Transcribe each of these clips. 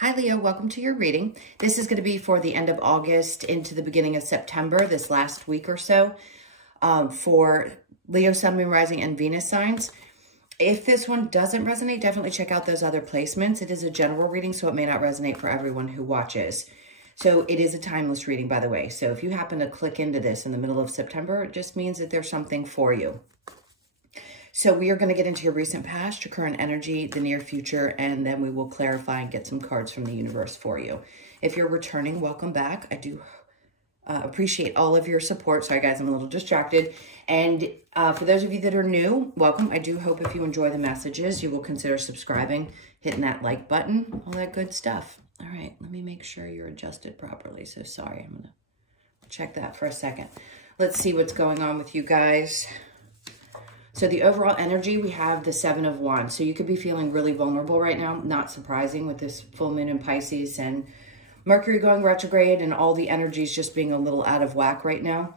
Hi Leo, welcome to your reading. This is going to be for the end of August into the beginning of September, this last week or so, for Leo, Sun, Moon, Rising, and Venus signs. If this one doesn't resonate, definitely check out those other placements. It is a general reading, so it may not resonate for everyone who watches. So it is a timeless reading, by the way. So if you happen to click into this in the middle of September, it just means that there's something for you. So we are going to get into your recent past, your current energy, the near future, and then we will clarify and get some cards from the universe for you. If you're returning, welcome back. I do appreciate all of your support. Sorry, guys, I'm a little distracted. And for those of you that are new, welcome. I do hope if you enjoy the messages, you will consider subscribing, hitting that like button, all that good stuff. All right, let me make sure you're adjusted properly. So sorry, I'm going to check that for a second. Let's see what's going on with you guys. So the overall energy, we have the Seven of Wands. So you could be feeling really vulnerable right now. Not surprising with this full moon in Pisces and Mercury going retrograde and all the energies just being a little out of whack right now.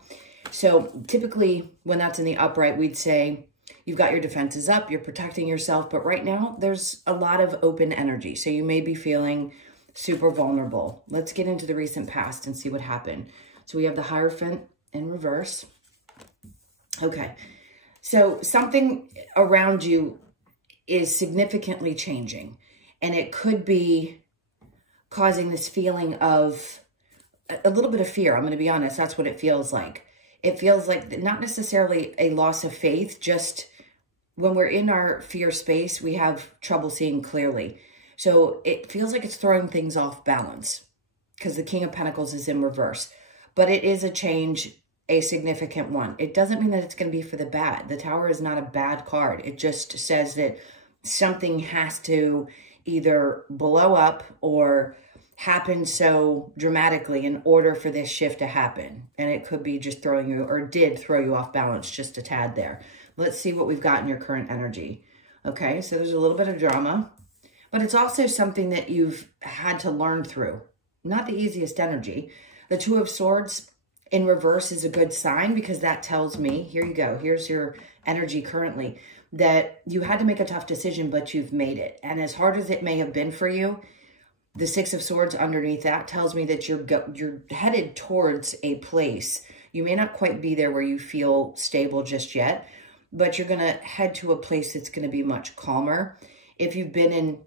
So typically when that's in the upright, we'd say you've got your defenses up, you're protecting yourself. But right now there's a lot of open energy. So you may be feeling super vulnerable. Let's get into the recent past and see what happened. So we have the Hierophant in reverse. Okay. So something around you is significantly changing, and it could be causing this feeling of a little bit of fear. I'm going to be honest. That's what it feels like. It feels like not necessarily a loss of faith, just when we're in our fear space, we have trouble seeing clearly. So it feels like it's throwing things off balance because the King of Pentacles is in reverse, but it is a change, a significant one. It doesn't mean that it's going to be for the bad. The Tower is not a bad card. It just says that something has to either blow up or happen so dramatically in order for this shift to happen. And it could be just throwing you, or did throw you off balance just a tad there. Let's see what we've got in your current energy. Okay, so there's a little bit of drama, but it's also something that you've had to learn through. Not the easiest energy. The Two of Swords in reverse is a good sign because that tells me, here you go, here's your energy currently, that you had to make a tough decision, but you've made it. And as hard as it may have been for you, the Six of Swords underneath that tells me that you're headed towards a place. You may not quite be there where you feel stable just yet, but you're going to head to a place that's going to be much calmer. If you've been in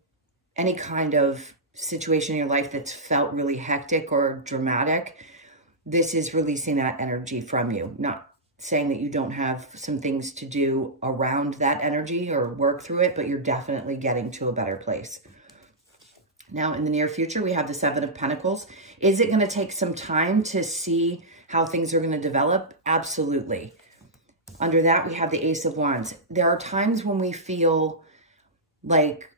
any kind of situation in your life that's felt really hectic or dramatic, this is releasing that energy from you. Not saying that you don't have some things to do around that energy or work through it, but you're definitely getting to a better place. Now, in the near future, we have the Seven of Pentacles. Is it going to take some time to see how things are going to develop? Absolutely. Under that, we have the Ace of Wands. There are times when we feel like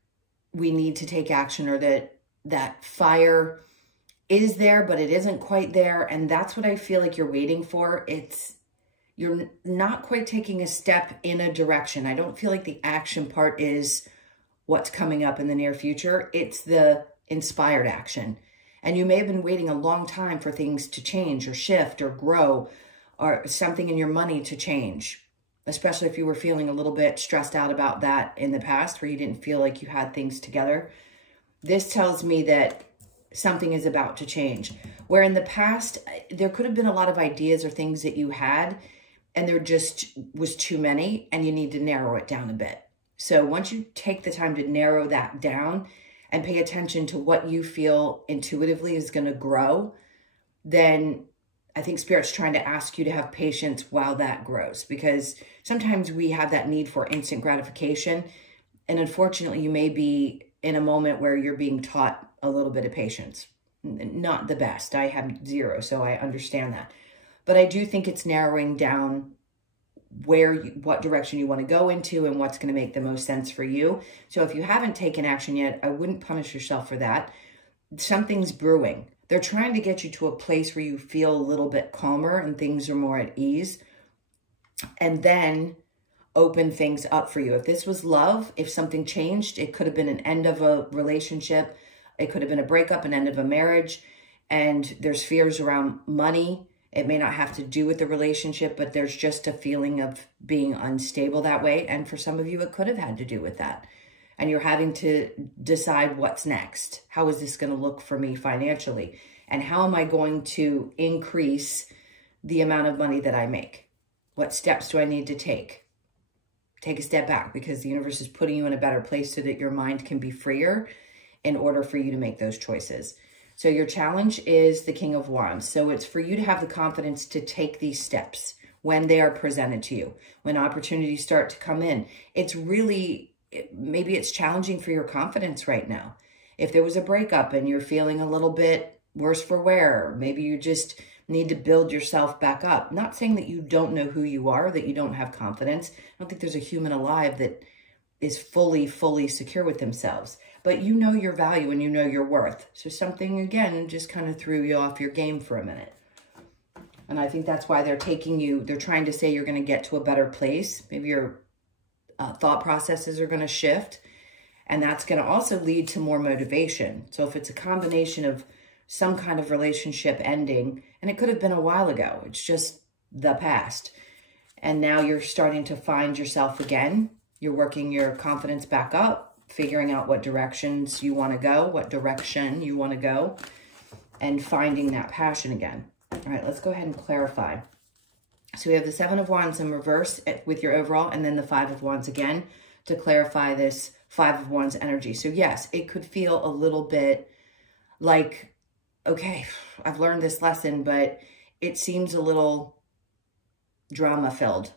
we need to take action, or that fire is there, but it isn't quite there. And that's what I feel like you're waiting for. You're not quite taking a step in a direction. I don't feel like the action part is what's coming up in the near future. It's the inspired action. And you may have been waiting a long time for things to change or shift or grow, or something in your money to change, especially if you were feeling a little bit stressed out about that in the past where you didn't feel like you had things together. This tells me that something is about to change. Where in the past, there could have been a lot of ideas or things that you had, and there just was too many, and you need to narrow it down a bit. So once you take the time to narrow that down and pay attention to what you feel intuitively is going to grow, then I think Spirit's trying to ask you to have patience while that grows, because sometimes we have that need for instant gratification. And unfortunately, you may be in a moment where you're being taught a little bit of patience. Not the best. I have zero, so I understand that. But I do think it's narrowing down what direction you want to go into and what's going to make the most sense for you. So if you haven't taken action yet, I wouldn't punish yourself for that. Something's brewing. They're trying to get you to a place where you feel a little bit calmer and things are more at ease, and then open things up for you. If this was love, if something changed, it could have been an end of a relationship. It could have been a breakup, an end of a marriage, and there's fears around money. It may not have to do with the relationship, but there's just a feeling of being unstable that way. And for some of you, it could have had to do with that. and you're having to decide what's next. How is this going to look for me financially? And how am I going to increase the amount of money that I make? What steps do I need to take? Take a step back, because the universe is putting you in a better place so that your mind can be freer in order for you to make those choices. So your challenge is the King of Wands. So it's for you to have the confidence to take these steps when they are presented to you, when opportunities start to come in. It's really, maybe it's challenging for your confidence right now. If there was a breakup and you're feeling a little bit worse for wear, maybe you just need to build yourself back up. Not saying that you don't know who you are, that you don't have confidence. I don't think there's a human alive that is fully secure with themselves. But you know your value and you know your worth. So something, again, just kind of threw you off your game for a minute. And I think that's why they're taking you, they're trying to say you're going to get to a better place. Maybe your thought processes are going to shift. And that's going to also lead to more motivation. So if it's a combination of some kind of relationship ending, and it could have been a while ago, it's just the past. And now you're starting to find yourself again. You're working your confidence back up, figuring out what directions you want to go, what direction you want to go, and finding that passion again. All right, let's go ahead and clarify. So we have the Seven of Wands in reverse with your overall, and then the Five of Wands again to clarify this Five of Wands energy. So yes, it could feel a little bit like, okay, I've learned this lesson, but it seems a little drama-filled.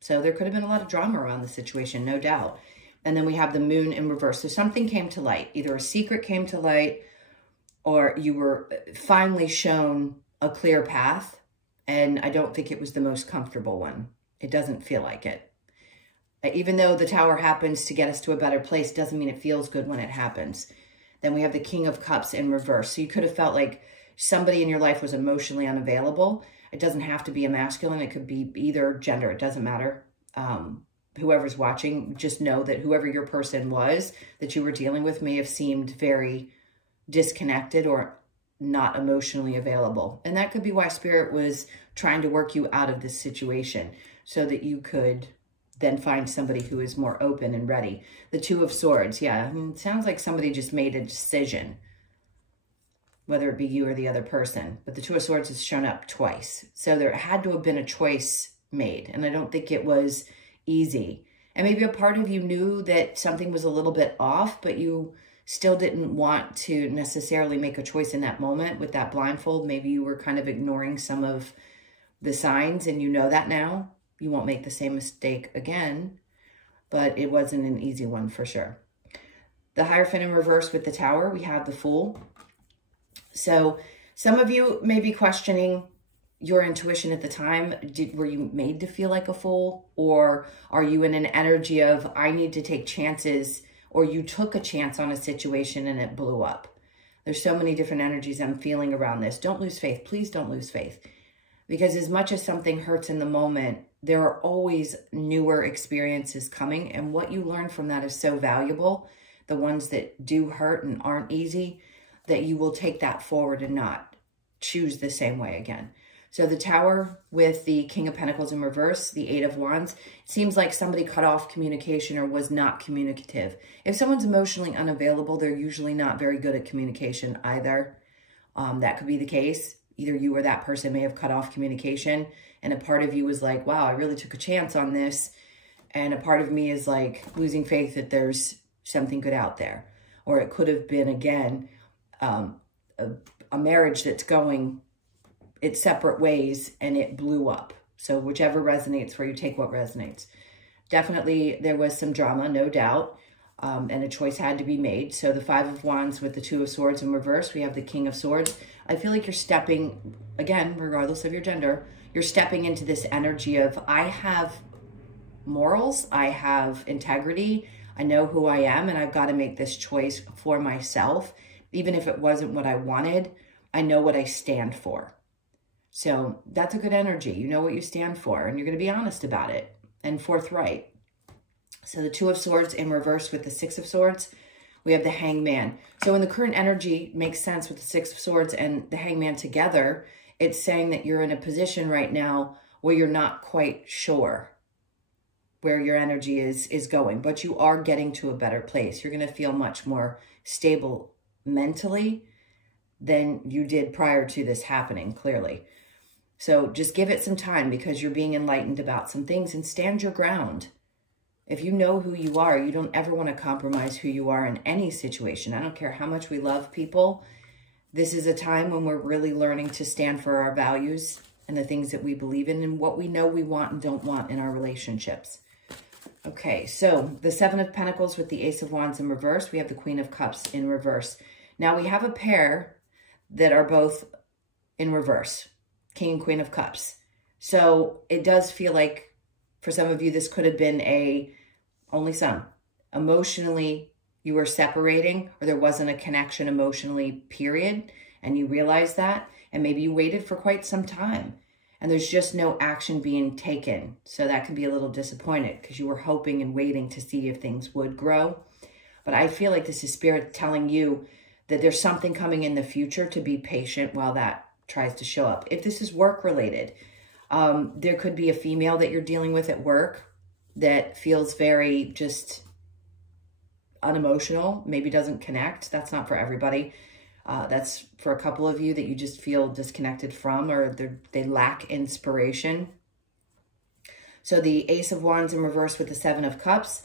So there could have been a lot of drama around the situation, no doubt. And then we have the Moon in reverse. So something came to light. Either a secret came to light, or you were finally shown a clear path. And I don't think it was the most comfortable one. It doesn't feel like it. Even though the Tower happens to get us to a better place, doesn't mean it feels good when it happens. Then we have the King of Cups in reverse. So you could have felt like somebody in your life was emotionally unavailable. It doesn't have to be a masculine. It could be either gender. It doesn't matter. Whoever's watching, just know that whoever your person was that you were dealing with may have seemed very disconnected or not emotionally available. And that could be why Spirit was trying to work you out of this situation so that you could then find somebody who is more open and ready. The Two of Swords, yeah, I mean, it sounds like somebody just made a decision, whether it be you or the other person. But the Two of Swords has shown up twice. So there had to have been a choice made. And I don't think it was easy. And maybe a part of you knew that something was a little bit off, but you still didn't want to necessarily make a choice in that moment with that blindfold. Maybe you were kind of ignoring some of the signs, and you know that now. You won't make the same mistake again, but it wasn't an easy one for sure. The Hierophant in reverse with the Tower, we have the Fool. So some of you may be questioning your intuition at the time. Were you made to feel like a fool? Or are you in an energy of, I need to take chances, or you took a chance on a situation and it blew up? There's so many different energies I'm feeling around this. Don't lose faith. Please don't lose faith. Because as much as something hurts in the moment, there are always newer experiences coming. And what you learn from that is so valuable. The ones that do hurt and aren't easy, that you will take that forward and not choose the same way again. So the Tower with the King of Pentacles in reverse, the Eight of Wands, it seems like somebody cut off communication or was not communicative. If someone's emotionally unavailable, they're usually not very good at communication either. That could be the case. Either you or that person may have cut off communication, and a part of you was like, wow, I really took a chance on this. And a part of me is like losing faith that there's something good out there. Or it could have been, again, a marriage that's going its separate ways and it blew up. So whichever resonates for you, take what resonates. Definitely there was some drama, no doubt, and a choice had to be made. So the Five of Wands with the Two of Swords in reverse, we have the King of Swords. I feel like you're stepping, again, regardless of your gender, you're stepping into this energy of, I have morals, I have integrity, I know who I am, and I've got to make this choice for myself. Even if it wasn't what I wanted, I know what I stand for. So that's a good energy. You know what you stand for, and you're going to be honest about it and forthright. So the Two of Swords in reverse with the Six of Swords, we have the Hangman. So when the current energy makes sense with the Six of Swords and the Hangman together, it's saying that you're in a position right now where you're not quite sure. where your energy is going, but you are getting to a better place. You're going to feel much more stable mentally than you did prior to this happening, clearly. So just give it some time, because you're being enlightened about some things, and stand your ground. If you know who you are, you don't ever want to compromise who you are in any situation. I don't care how much we love people. This is a time when we're really learning to stand for our values and the things that we believe in and what we know we want and don't want in our relationships. Okay, so the Seven of Pentacles with the Ace of Wands in reverse. We have the Queen of Cups in reverse. Now we have a pair that are both in reverse, King and Queen of Cups. So it does feel like, for some of you, this could have been only some. Emotionally, you were separating, or there wasn't a connection emotionally, period, and you realized that, and maybe you waited for quite some time, and there's just no action being taken. So that can be a little disappointed, because you were hoping and waiting to see if things would grow. But I feel like this is Spirit telling you that there's something coming in the future, to be patient while that tries to show up. If this is work-related, there could be a female that you're dealing with at work that feels very just unemotional, maybe doesn't connect. That's not for everybody. That's for a couple of you that you just feel disconnected from, or they lack inspiration. So the Ace of Wands in reverse with the Seven of Cups.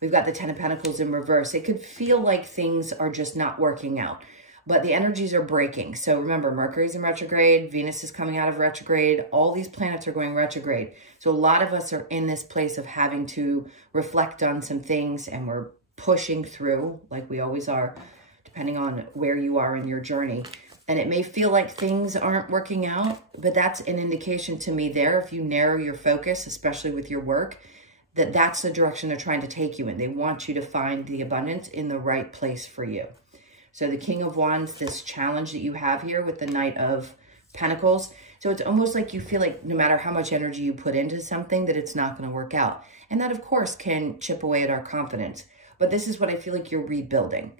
We've got the Ten of Pentacles in reverse. It could feel like things are just not working out, but the energies are breaking. So remember, Mercury's in retrograde, Venus is coming out of retrograde, all these planets are going retrograde. So a lot of us are in this place of having to reflect on some things, and we're pushing through, like we always are, depending on where you are in your journey. And it may feel like things aren't working out, but that's an indication to me there, if you narrow your focus, especially with your work, that that's the direction they're trying to take you in. They want you to find the abundance in the right place for you. So the King of Wands, this challenge that you have here with the Knight of Pentacles. So it's almost like you feel like no matter how much energy you put into something, that it's not going to work out. And that, of course, can chip away at our confidence. But this is what I feel like you're rebuilding.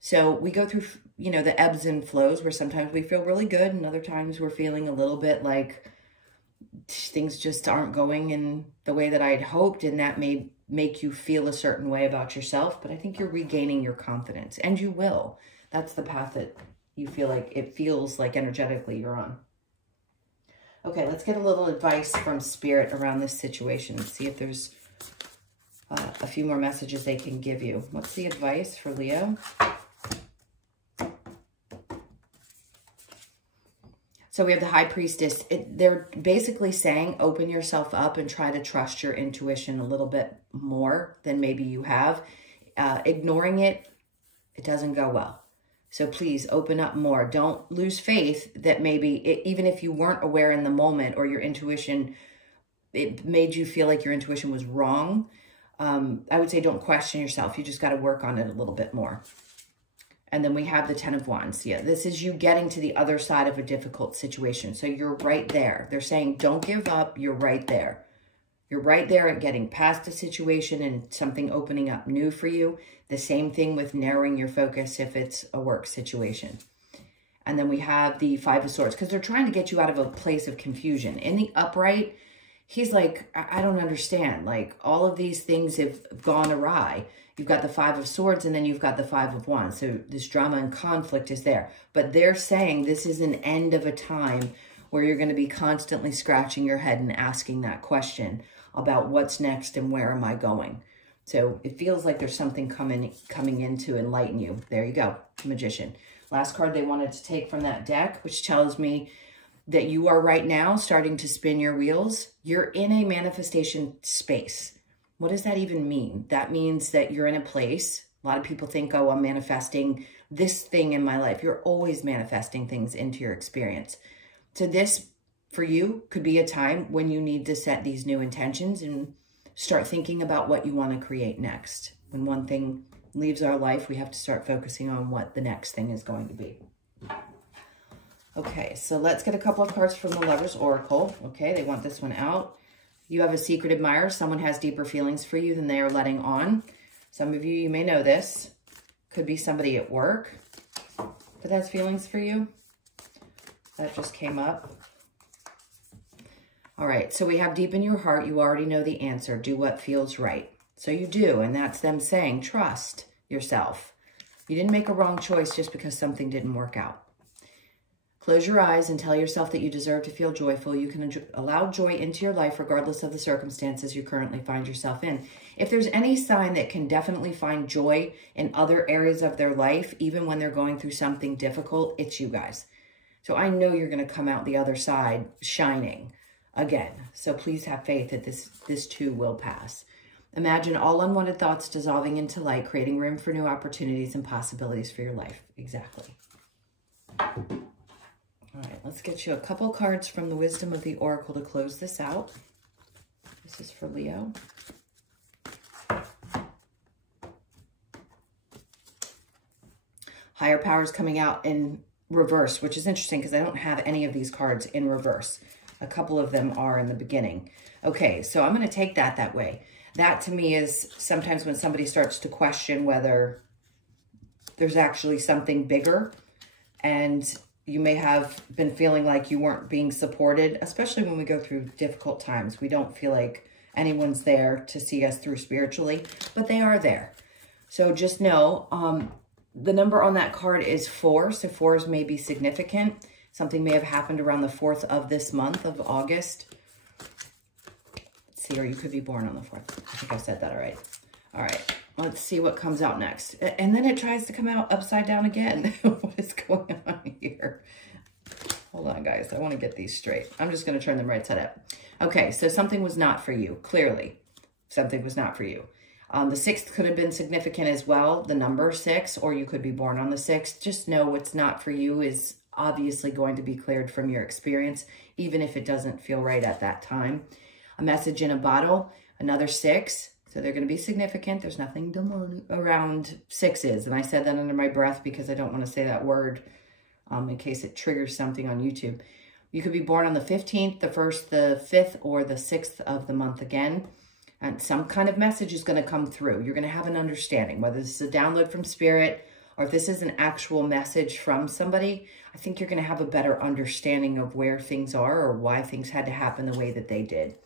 So we go through, you know, the ebbs and flows, where sometimes we feel really good and other times we're feeling a little bit like things just aren't going in the way that I'd hoped, and that may make you feel a certain way about yourself. But I think you're regaining your confidence, and you will. That's the path that you feel like, it feels like energetically you're on. Okay, let's get a little advice from Spirit around this situation and see if there's a few more messages they can give you. What's the advice for Leo? So we have the High Priestess. They're basically saying, open yourself up and try to trust your intuition a little bit more than maybe you have. Ignoring it, it doesn't go well. So please open up more. Don't lose faith that maybe, even if you weren't aware in the moment, or your intuition, it made you feel like your intuition was wrong. I would say don't question yourself. You just got to work on it a little bit more. And then we have the Ten of Wands. Yeah, this is you getting to the other side of a difficult situation. So you're right there. They're saying, don't give up. You're right there. You're right there at getting past a situation and something opening up new for you. The same thing with narrowing your focus if it's a work situation. And then we have the Five of Swords, because they're trying to get you out of a place of confusion. In the upright, he's like, I don't understand. Like, all of these things have gone awry. You've got the Five of Swords, and then you've got the Five of Wands. So this drama and conflict is there. But they're saying this is an end of a time where you're going to be constantly scratching your head and asking that question about what's next and where am I going. So it feels like there's something coming in to enlighten you. There you go, Magician. Last card they wanted to take from that deck, which tells me that you are right now starting to spin your wheels. You're in a manifestation space. What does that even mean? That means that you're in a place. A lot of people think, oh, I'm manifesting this thing in my life. You're always manifesting things into your experience. So this, for you, could be a time when you need to set these new intentions and start thinking about what you want to create next. When one thing leaves our life, we have to start focusing on what the next thing is going to be. Okay, so let's get a couple of cards from the Lover's Oracle. Okay, they want this one out. You have a secret admirer. Someone has deeper feelings for you than they are letting on. Some of you, you may know this. Could be somebody at work that has feelings for you. That just came up. All right, so we have deep in your heart, you already know the answer. Do what feels right. So you do, and that's them saying, trust yourself. You didn't make a wrong choice just because something didn't work out. Close your eyes and tell yourself that you deserve to feel joyful. You can allow joy into your life regardless of the circumstances you currently find yourself in. If there's any sign that can definitely find joy in other areas of their life, even when they're going through something difficult, it's you guys. So I know you're going to come out the other side shining again. So please have faith that this too will pass. Imagine all unwanted thoughts dissolving into light, creating room for new opportunities and possibilities for your life. Exactly. All right, let's get you a couple cards from the Wisdom of the Oracle to close this out. This is for Leo. Higher power is coming out in reverse, which is interesting because I don't have any of these cards in reverse. A couple of them are in the beginning. Okay, so I'm going to take that way. That to me is sometimes when somebody starts to question whether there's actually something bigger, and you may have been feeling like you weren't being supported, especially when we go through difficult times. We don't feel like anyone's there to see us through spiritually, but they are there. So just know the number on that card is 4. So 4s may be significant. Something may have happened around the 4th of this month of August. Let's see, or you could be born on the 4th. I think I said that all right. All right. Let's see what comes out next. And then it tries to come out upside down again. What is going on here? Hold on, guys. I want to get these straight. I'm just going to turn them right side up. Okay, so something was not for you. Clearly, something was not for you. The 6th could have been significant as well, the number 6, or you could be born on the 6th. Just know what's not for you is obviously going to be cleared from your experience, even if it doesn't feel right at that time. A message in a bottle, another 6. So they're going to be significant. There's nothing demonic around 6s. And I said that under my breath because I don't want to say that word in case it triggers something on YouTube. You could be born on the 15th, the 1st, the 5th, or the 6th of the month again. And some kind of message is going to come through. You're going to have an understanding, whether this is a download from Spirit or if this is an actual message from somebody. I think you're going to have a better understanding of where things are or why things had to happen the way that they did.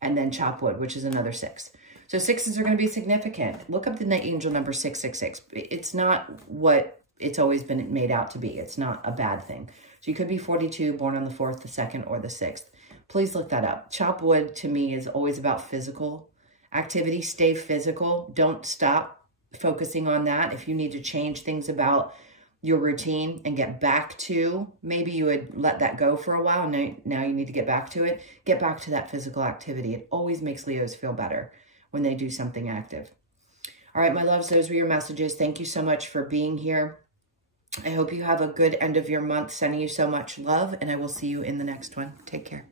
And then chop wood, which is another 6. So 6s are going to be significant. Look up the angel number 666. It's not what it's always been made out to be. It's not a bad thing. So you could be 42, born on the 4th, the 2nd, or the 6th. Please look that up. Chop wood to me is always about physical activity. Stay physical. Don't stop focusing on that. If you need to change things about your routine and get back to, maybe you would let that go for a while. Now you need to get back to it. Get back to that physical activity. It always makes Leos feel better when they do something active. All right, my loves, those were your messages. Thank you so much for being here. I hope you have a good end of your month. Sending you so much love, and I will see you in the next one. Take care.